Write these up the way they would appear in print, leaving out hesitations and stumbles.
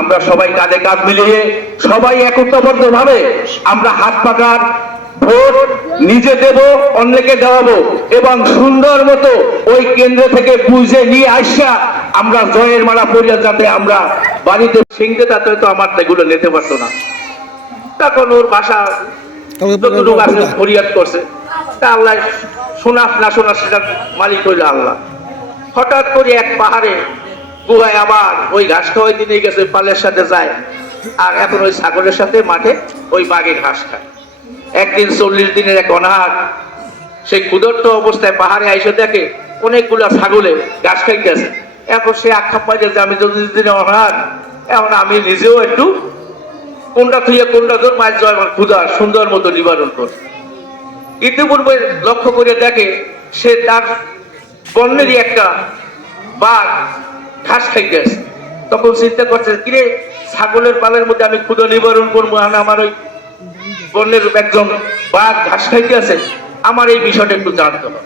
আমরা সবাই কাঁধে কাঁধ মিলিয়ে সবাই একতাবদ্ধভাবে আমরা হাত পাকার ভোট নিজে দেব, অন্যকে দেওয়াবো এবং সুন্দর মতো ওই কেন্দ্র থেকে বুঝে নিয়ে আসা আমরা জয়ের মালা পড়িয়া যাতে আমরা বাড়িতে সিংতে তাতে তো আমার এগুলো নিতে পারতো না। তখন ওর ভাষা যতটুকু আছে ফরিয়াদ করছে, তা আল্লাহ শোনাস না শোনাস সেটার মালিক হইল আল্লাহ। হঠাৎ করে এক পাহাড়ে গুহায় আবার ওই ঘাস খাওয়াইতে নিয়ে গেছে, পালের সাথে যায় আর এখন ওই ছাগলের সাথে মাঠে ওই বাঘে ঘাস খায়। একদিন 40 দিনের এক অনাহার সেই ক্ষুধার্ত অবস্থায় পাহাড়ে আইসে দেখে অনেকগুলা ছাগলে ঘাস খাইতেছে। এখন সে আক্ষেপ পাই যে আমি 40 দিনে অনাহার, এখন আমি নিজেও একটু কোনটা থুইয়া কোনটা তোর মাছ জয় আমার ক্ষুধা সুন্দর মতো নিবারণ করে। ইতিপূর্বে লক্ষ্য করে দেখে সে তার বন্যেরই একটা বাঘ ঘাস খাইতেছে। তখন চিন্তা করছে, কিরে ছাগলের পালের মধ্যে আমি ক্ষুধা নিবারণ করবো, আমার ওই বন্যের একজন বাঘ ঘাস খাইতে আছে, আমার এই বিষয়টা একটু জানতে হবে।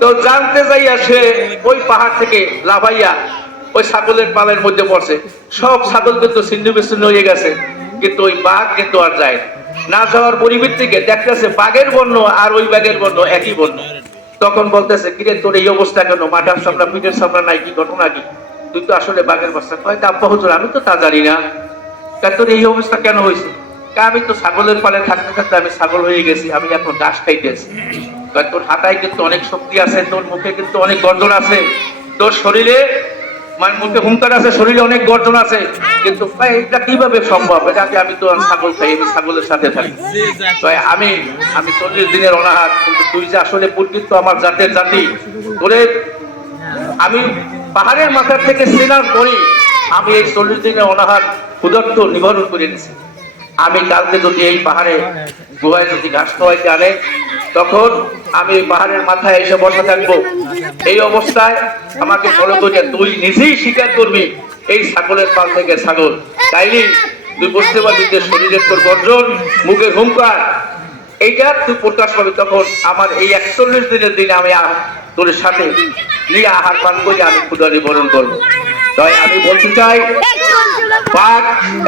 তো জানতে যাইয়া সে ওই পাহাড় থেকে লাফাইয়া ওই ছাগলের পালের মধ্যে পড়ছে। সব ছাগল কিন্তু ছিন্ন বিচ্ছিন্ন হয়ে গেছে, কিন্তু ওই বাঘ কিন্তু আর যায় না। যাওয়ার পরিবর্তে দেখতেছে বাঘের বর্ণ আর ওই বাঘের বর্ণ একই বর্ণ। তখন বলতেছে, কিরে তোর এই অবস্থা কেন, মাথার সামনা পিঠের সামনা নাই, কি ঘটনা কি? তুই তো আসলে বাঘের বাচ্চা। হয়তো আব্বা হুজুর আমি তো তা জানি না, তোর এই অবস্থা কেন হয়েছে? আমি তো ছাগলের পালে থাকতে থাকতে আমি ছাগল হয়ে গেছি, আমি এখন ঘাস খাইতেছি। তোর হাতায় কিন্তু অনেক শক্তি আছে, তোর মুখে কিন্তু অনেক গর্জন আছে, তোর শরীরে মানে মুখে হুঙ্কার আছে, শরীরে অনেক গর্জন আছে, কিন্তু এটা কিভাবে সম্ভব? এটাকে আমি তো ছাগল খাই, আমি ছাগলের সাথে থাকি। আমি 40 দিনের অনাহার, কিন্তু তুই যে আসলে পুত্রিত আমার জাতের জাতি, তোরে আমি পাহাড়ের মাথার থেকে সিনার করি, আমি এই 40 দিনের অনাহার ক্ষুধার্ত নিবারণ করে নিছি। আমি কালকে যদি এই পাহাড়ে গুহায় যদি ঘাস খাওয়াইতে আনে, তখন আমি এই পাহাড়ের মাথায় এসে বসে থাকবো। এই অবস্থায় আমাকে ফলো করে তুই নিজেই স্বীকার করবি এই ছাগলের পাল থেকে ছাগল। তাইলে তুই বুঝতে পারবি যে শরীরের তোর গর্জন, মুখের হুঙ্কার, এইটা তুই প্রকাশ পাবি। তখন আমার এই 41 দিনের দিনে আমি তোর সাথে নিয়ে আহার পান করে আমি ক্ষুধা নিবারণ করবো। তাই আমি বলতে চাই, বাঘ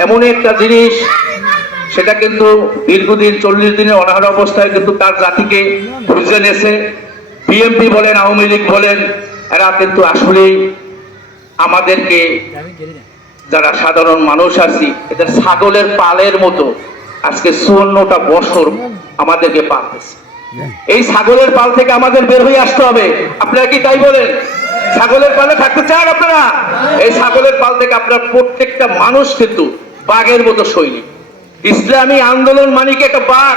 এমন একটা জিনিস, সেটা কিন্তু দীর্ঘদিন 40 দিনের অনাহার অবস্থায় কিন্তু তার জাতিকে বুঝে নিয়েছে। বিএনপি বলেন, আওয়ামী লীগ বলেন, এরা কিন্তু আসলেই আমাদেরকে যারা সাধারণ মানুষ আছি এদের ছাগলের পালের মতো আজকে 54টা বছর আমাদেরকে পালতেছে। এই ছাগলের পাল থেকে আমাদের বের হয়ে আসতে হবে। আপনারা কি তাই বলেন? ছাগলের পালে থাকতে চান আপনারা? এই ছাগলের পাল থেকে আপনার প্রত্যেকটা মানুষ কিন্তু বাঘের মতো সৈনিক। ইসলামী আন্দোলন মানে কি একটা বাঘ,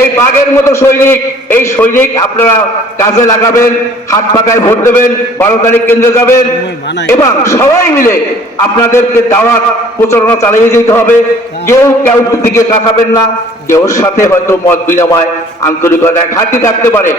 এই বাঘের মতো সৈনিক। এই সৈনিক আপনারা কাজে লাগাবেন, হাত পাকায় ভোট দেবেন, 12 তারিখ কেন্দ্রে যাবেন এবং সবাই মিলে আপনাদেরকে দাওয়াত প্রচারণা চালিয়ে যেতে হবে। কেউ কেউ দিকে তাকাবেন না, কেউর সাথে হয়তো মত বিনিময় আন্তরিকতায় ঘাটতি থাকতে পারে।